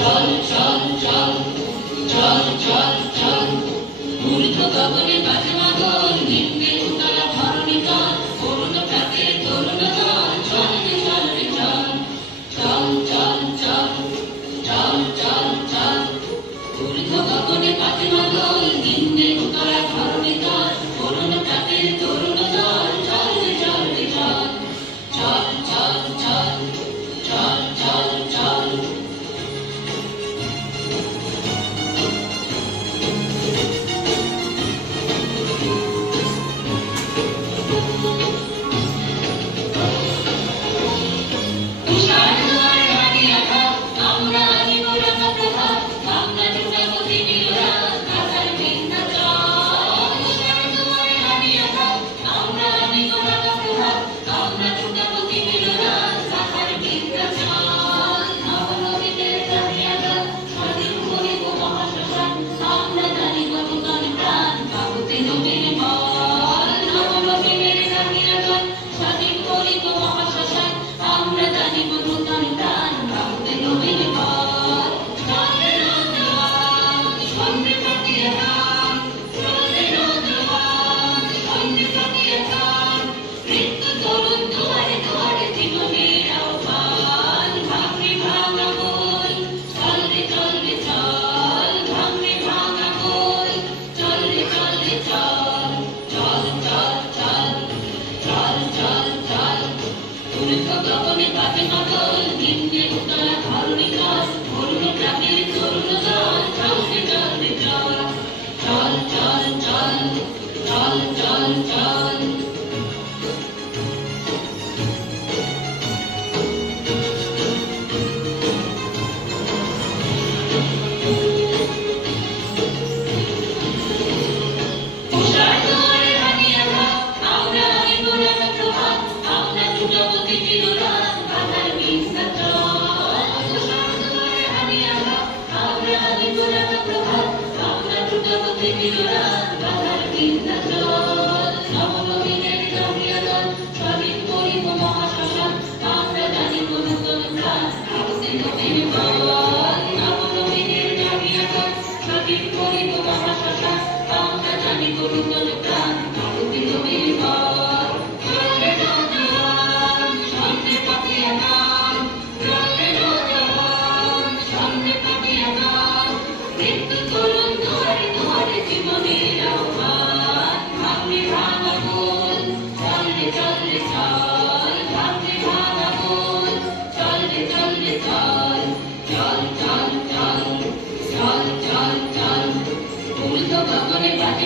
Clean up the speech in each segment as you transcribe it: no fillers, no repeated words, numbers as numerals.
চল চল চল চল চল চল ঊর্ধ্ব গগনে বাজে মাদল নিম্নে উতলা ধরণী তল করুণ প্রাতে তরুণ দল চল রে চল রে চল চল চল চল চল চল চল ঊর্ধ্ব গগনে বাজে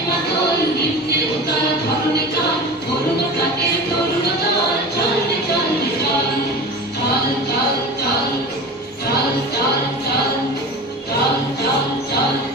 মাদল নিম্নে উতলা ধরণী তল করুণ প্রাতে তরুণ দল চল রে চল রে চল চল চল চল চল চল চল চল